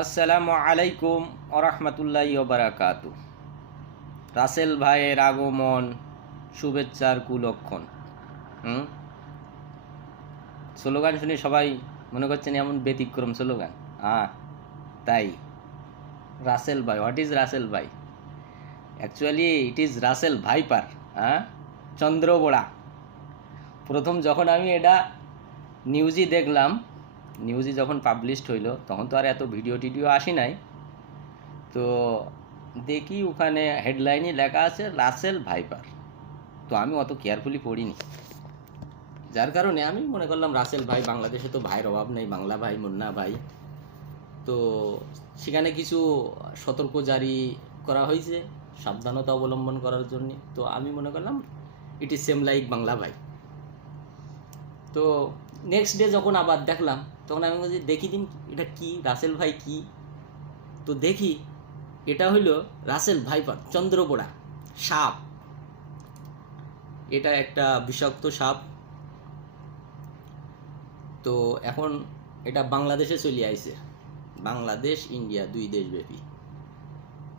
আসসালামু আলাইকুম ওরহমতুল্লাহ বারাকাতু রাসেল ভাইয়ের আগমন, শুভেচ্ছার কুলক্ষণ, হুম? স্লোগান শুনে সবাই মনে করছেন এমন ব্যতিক্রম স্লোগান। হ্যাঁ তাই। রাসেল ভাই, হোয়াট ইজ রাসেল ভাই? Actually it is Russell viper হ্যাঁ চন্দ্রবোড়া। প্রথম যখন আমি এটা নিউজই দেখলাম নিউজই যখন পাবলিশড হইল, তখন তো আর এত ভিডিও টিডিও আসি নাই। তো দেখি ওখানে হেডলাইনে লেখা আছে, রাসেল ভাইপার। তো আমি অত কেয়ারফুলি পড়িনি। যার কারণে আমি মনে করলাম, রাসেল ভাই, বাংলাদেশে তো ভাইয়ের অভাব নেই, বাংলা ভাই, মুন্না ভাই। তো সেখানে কিছু সতর্ক জারি করা হয়েছে সাবধানতা অবলম্বন করার জন্য। তো আমি মনে করলাম it is same like Bangla ভাই। তো নেক্সট ডে যখন আবার দেখলাম, তখন আমি বলছি, দেখি দিন, এটা কি? রাসেল ভাই কি? তো দেখি, এটা হইল রাসেল ভাইপার, চন্দ্রপোড়া সাপ। এটা একটা বিষাক্ত সাপ। তো এখন এটা বাংলাদেশে চলে আইছে। বাংলাদেশ, ইন্ডিয়া, দুই দেশব্যাপী।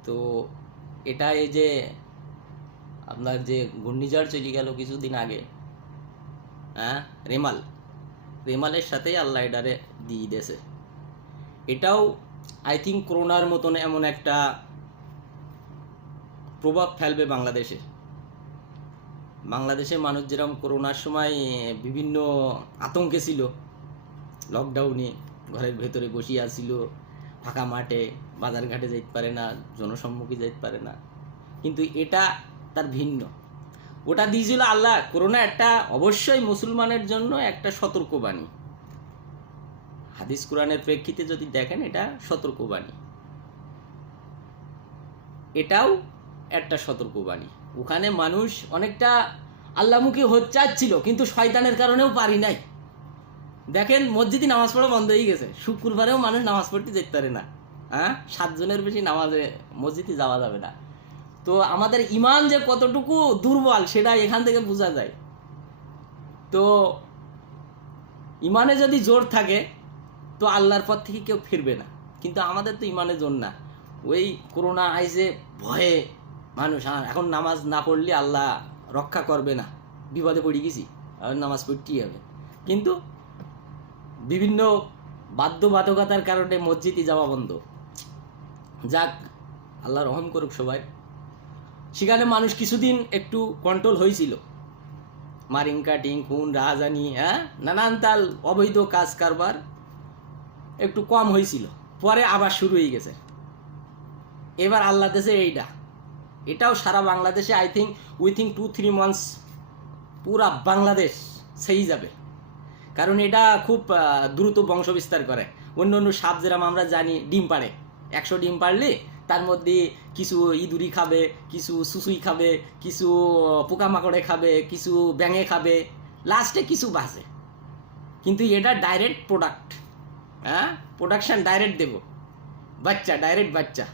তো এটা এই যে আপনার যে ঘূর্ণিঝড় চলে গেল কিছুদিন আগে হ্যাঁ রেমাল। রেমালের সাথেই আল্লাহ এটারে দিয়ে দিয়েছে। এটাও আই থিঙ্ক করোনার মতন এমন একটা প্রভাব ফেলবে বাংলাদেশে। বাংলাদেশের মানুষ যেরকম করোনার সময় বিভিন্ন আতঙ্কে ছিল লকডাউনে ঘরের ভেতরে বসিয়ে আসছিল ফাঁকা মাঠে বাজার ঘাটে যাইতে পারে না, জনসম্মুখে যাইতে পারে না। কিন্তু এটা তার ভিন্ন। ওটা দিয়েছিল আল্লাহ। করোনা একটা অবশ্যই মুসলমানের জন্য একটা সতর্কবাণী। হাদিস কোরআনের প্রেক্ষিতে যদি দেখেন, এটা সতর্কবাণী। এটাও একটা সতর্কবাণী। ওখানে মানুষ অনেকটা আল্লামুখী হচ্ছিল কিন্তু শয়তানের কারণেও পারি নাই। দেখেন, মসজিদে নামাজ পড়া বন্ধ হয়ে গেছে। শুক্রবারেও মানুষ নামাজ পড়তে যেতে পারে না। হ্যাঁ? সাতজনের বেশি নামাজে মসজিদে যাওয়া যাবে না। তো আমাদের ইমান যে কতটুকু দুর্বল, সেটা এখান থেকে বোঝা যায়। তো ইমানে যদি জোর থাকে, তো আল্লাহর পর থেকে কেউ ফিরবে না। কিন্তু আমাদের তো ইমানে জোর না। ওই করোনা আইসে ভয়ে মানুষ এখন নামাজ না পড়লে আল্লাহ রক্ষা করবে না। বিপদে পড়ে গেছি নামাজ পড়তেই হবে। কিন্তু বিভিন্ন বাধ্যবাধকতার কারণে মসজিদে যাওয়া বন্ধ। যাক, আল্লাহ রহম করুক সবাই। সেখানে মানুষ কিছুদিন একটু কন্ট্রোল হয়েছিল। মারিং কাটিং খুন রাহাজানি হ্যাঁ? নানান তাল অবৈধ কাজ কারবার একটু কম হয়েছিল। পরে আবার শুরু হয়ে গেছে। এবার আল্লাহ দেশে এইটা এটাও সারা বাংলাদেশে I think within two three months পুরা বাংলাদেশ সেই যাবে। কারণ এটা খুব দ্রুত বংশ বিস্তার করে। অন্য অন্য সাপ যেরকম আমরা জানি, ডিম পাড়ে। একশো ডিম পারলে তার মধ্যে কিছু ইঁদুরি খাবে, কিছু সুসুই খাবে, কিছু পোকামাকড়ে খাবে, কিছু ব্যাঙে খাবে। লাস্টে কিছু বাঁচে কিন্তু এটা ডাইরেক্ট প্রোডাক্ট হ্যাঁ? প্রোডাকশান ডাইরেক্ট দেব। বাচ্চা ডাইরেক্ট বাচ্চা।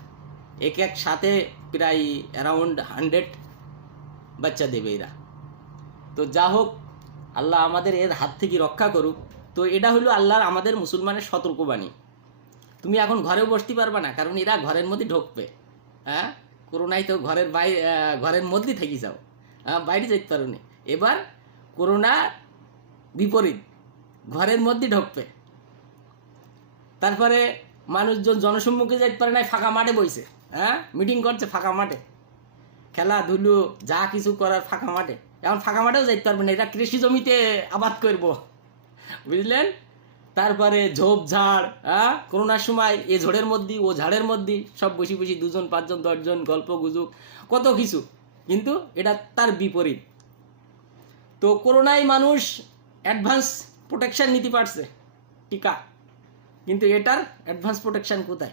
এক এক সাথে প্রায় অ্যারাউন্ড হান্ড্রেড বাচ্চা দেবে এরা। তো যা হোক, আল্লাহ আমাদের এর হাত থেকে রক্ষা করুক। তো এটা হলো আল্লাহর, আমাদের মুসলমানের সতর্কবাণী। তুমি এখন ঘরেও বসতে পারবে না, কারণ এরা ঘরের মধ্যে ঢুকবে। হ্যাঁ? করোনায় তো ঘরের বাইরে ঘরের মধ্যে থেকে যাও। হ্যাঁ? বাইরে যেতে পারো নি। এবার করোনা বিপরীত, ঘরের মধ্যে ঢুকবে। তারপরে মানুষজন জনসম্মুখে যেতে পারে না, ফাঁকা মাঠে বইছে। হ্যাঁ? মিটিং করছে ফাঁকা মাঠে। খেলাধুলো, যা কিছু করার ফাঁকা মাঠে। এখন ফাঁকা মাঠেও যাইতে পারবে না এটা কৃষি জমিতে আবাদ করব। বুঝলেন? তারপরে ঝোপঝাড় হ্যাঁ? করোনার সময় এ ঝড়ের মধ্যে, ও ঝাড়ের মধ্যে, সব বসি বসি দুজন, পাঁচজন, দশজন, গল্প গুজব, কত কিছু। কিন্তু এটা তার বিপরীত। তো করোনায় মানুষ অ্যাডভান্স প্রোটেকশন নিতে পারছে, টিকা। কিন্তু এটার অ্যাডভান্স প্রোটেকশন কোথায়?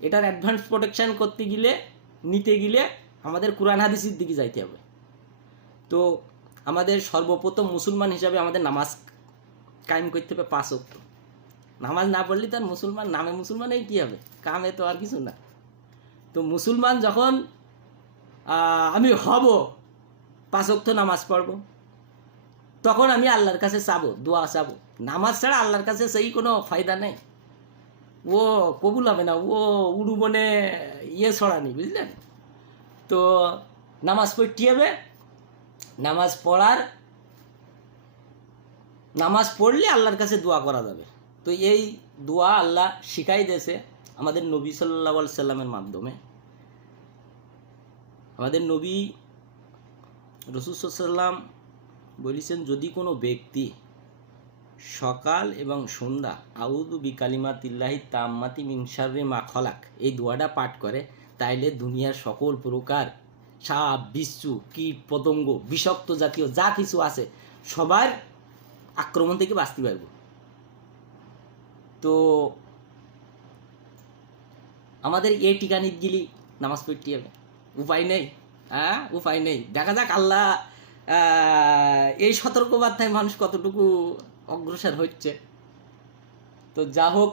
এটার অ্যাডভান্স প্রোটেকশান করতে গেলে, নিতে গেলে আমাদের কোরআন হাদিসের দিকে যাইতে হবে। তো আমাদের সর্বপ্রথম মুসলমান হিসাবে আমাদের নামাজ কায়েম করতে হবে পাঁচ অক্ত নামাজ না পড়লে তার মুসলমান, নামে মুসলমানেই কী হবে? কামে তো আর কিছু না। তো মুসলমান যখন আমি হব, পাঁচ অক্ত নামাজ পড়ব, তখন আমি আল্লাহর কাছে চাবো, দোয়া চাবো। নামাজ ছাড়া আল্লাহর কাছে সেই কোনো ফায়দা নেই। ও কবুল হবে না, ও উড়ু বনে ইয়ে ছড়ানি, বুঝলেন? তো নামাজ পড়তে হবে। নামাজ পড়ার নামাজ পড়লে আল্লাহর কাছে দোয়া করা যাবে। তো এই দোয়া আল্লাহ শিখাই দিয়েছে আমাদের নবী সাল্লাহ সাল্লামের মাধ্যমে। আমাদের নবী রসুসাল্লাম বলেছেন, যদি কোনো ব্যক্তি সকাল এবং সন্ধ্যা আউদু বিকালিমা তিল্লাহি তাম্মাতি মিনসারে মা খলাক এই দোয়াটা পাঠ করে, তাইলে দুনিয়ার সকল প্রকার সাপ, বিচ্ছু কীট পতঙ্গ বিষাক্ত জাতীয় যা কিছু আছে, সবার আক্রমণ থেকে বাঁচতে পারব। তো আমাদের এই টিকানিত গিলি নামাজ পড়তে হবে। উপায় নেই হ্যাঁ? উপায় নেই। দেখা যাক আল্লাহ এই সতর্কবার্তায় মানুষ কতটুকু অগ্রসর হচ্ছে। তো যা হোক,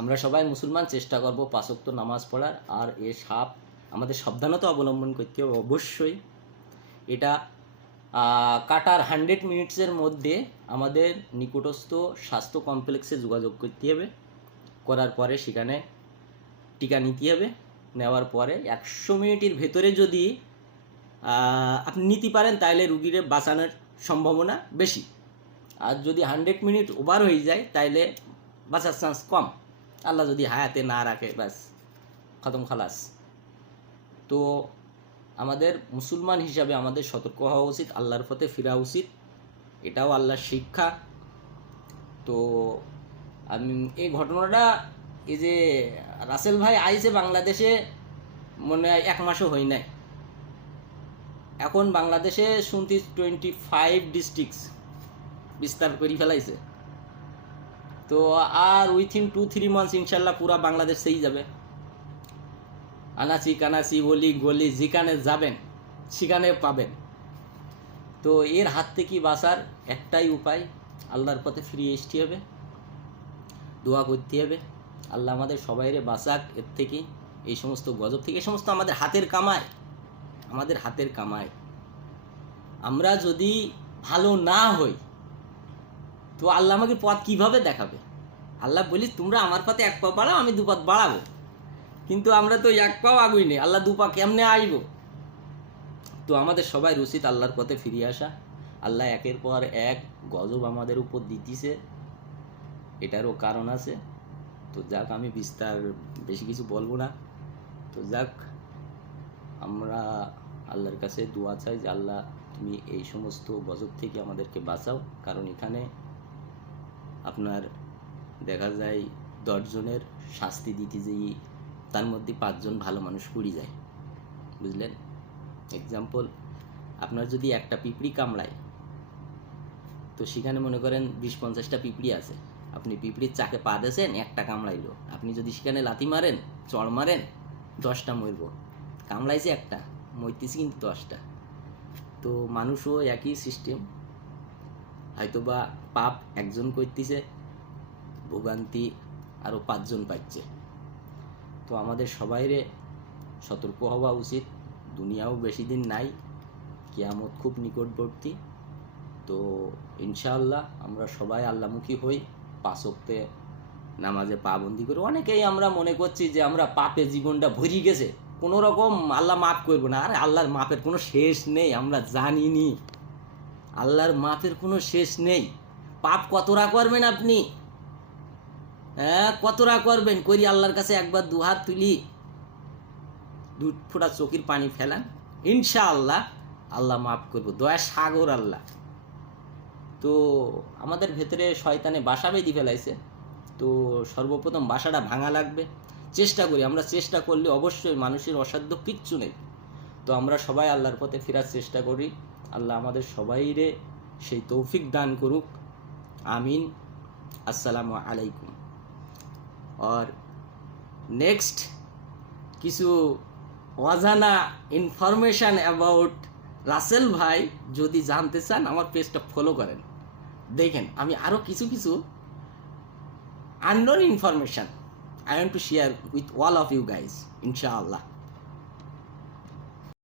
আমরা সবাই মুসলমান, চেষ্টা করব পাঁচক্ত নামাজ পড়ার। আর এ সাপ আমাদের সাবধানতা অবলম্বন করতে হবে অবশ্যই। এটা কাটার হান্ড্রেড মিনিটসের মধ্যে আমাদের নিকটস্থ স্বাস্থ্য কমপ্লেক্সে যোগাযোগ করতে হবে। করার পরে সেখানে টিকা নিতে হবে। নেওয়ার পরে একশো মিনিটের ভেতরে যদি আপনি নিতে পারেন, তাহলে রুগীরে বাঁচানোর সম্ভাবনা বেশি। আর যদি হান্ড্রেড মিনিট ওভার হয়ে যায় তাইলে বাঁচার চান্স কম। আল্লাহ যদি হায়াতে না রাখে, ব্যাস, খতম খালাস। তো আমাদের মুসলমান হিসাবে আমাদের সতর্ক হওয়া উচিত, আল্লাহর পথে ফেরা উচিত। এটাও আল্লাহর শিক্ষা। তো আমি এই ঘটনাটা, এই যে রাসেল ভাই আইছে বাংলাদেশে মনে হয় এক মাসও হয় নাই। এখন বাংলাদেশে শুনছি টোয়েন্টি ফাইভ ডিস্ট্রিক্টস বিস্তার করে ফেলাইছে। তো আর উইথিন টু থ্রি মান্থস ইনশাল্লাহ পুরা বাংলাদেশ সেই যাবে। আনাচি কানাচি গলি গলি যেখানে যাবেন, সেখানে পাবেন। তো এর হাত থেকে বাঁচার একটাই উপায়, আল্লাহর পথে ফিরিয়ে আসতে হবে, দোয়া করতে হবে। আল্লাহ আমাদের সবাইরে বাঁচাক, এর থেকে এই সমস্ত গজব থেকে, এই সমস্ত আমাদের হাতের কামায় আমাদের হাতের কামায় আমরা যদি ভালো না হই, তো আল্লাহ আমাকে পথ কীভাবে দেখাবে? আল্লাহ বলি, তোমরা আমার পথে এক পা বাড়াও, আমি দু পথ বাড়াবো। কিন্তু আমরা তো এক পাও আগুই নেই, আল্লাহ দু পা কেমনে আসব তো আমাদের সবাই উচিত আল্লাহর পথে ফিরিয়ে আসা। আল্লাহ একের পর এক গজব আমাদের উপর দিতিছে। এটারও কারণ আছে। তো যাক, আমি বিস্তার বেশি কিছু বলব না। তো যাক, আমরা আল্লাহর কাছে দোয়া চাই যে আল্লাহ, তুমি এই সমস্ত গজব থেকে আমাদেরকে বাঁচাও। কারণ এখানে আপনার দেখা যায় দশজনের শাস্তি দিতে যেই তার মধ্যে পাঁচজন ভালো মানুষ পড়ে যায়। বুঝলেন? এক্সাম্পল আপনার যদি একটা পিঁপড়ি কামড়ায়, তো সেখানে মনে করেন বিশ পঞ্চাশটা পিঁপড়ি আছে। আপনি পিঁপড়ির চাকে পা দিয়েছেন, একটা কামড়াইলো। আপনি যদি সেখানে লাথি মারেন, চড় মারেন, দশটা মরব। কামড়াইছে একটা, মরতেছে কিন্তু দশটা। তো মানুষও একই সিস্টেম হয়তোবা পাপ একজন করতেছে, ভোগান্তি আরও পাঁচজন পাচ্ছে। তো আমাদের সবাইরে সতর্ক হওয়া উচিত। দুনিয়াও বেশি দিন নাই, কেয়ামত খুব নিকটবর্তী। তো ইনশাআল্লাহ আমরা সবাই আল্লামুখী হই পাশক্তে নামাজে পাবন্দি করি। অনেকেই আমরা মনে করছি যে আমরা পাপে জীবনটা ভরি গেছে। কোনো রকম আল্লাহ মাফ করব না। আর আল্লাহর মাপের কোনো শেষ নেই, আমরা জানিনি। আল্লাহর মাপের কোনো শেষ নেই। পাপ কতটা করবেন আপনি? হ্যাঁ কতটা করবেন? করি আল্লাহর কাছে একবার দুহাত তুলি। দু ফোঁটা চোখের পানি ফেলান। ইনশাআল্লাহ আল্লাহ আল্লাহ মাফ করব। দয়া সাগর আল্লাহ। তো আমাদের ভেতরে শয়তানে বাসা বেঁধে ফেলাইছে। তো সর্বপ্রথম বাসাটা ভাঙা লাগবে। চেষ্টা করি। আমরা চেষ্টা করলে অবশ্যই মানুষের অসাধ্য কিচ্ছু নেই। তো আমরা সবাই আল্লাহর পথে ফেরার চেষ্টা করি। আল্লাহ আমাদের সবাইরে সেই তৌফিক দান করুক। আমিন। আসসালামু আলাইকুম। আর নেক্সট কিছু অজানা ইনফরমেশান অ্যাবাউট রাসেল ভাই যদি জানতে চান আমার পেজটা ফলো করেন দেখেন আমি আরও কিছু কিছু unknown information I want to share with all of you guys ইনশাআল্লাহ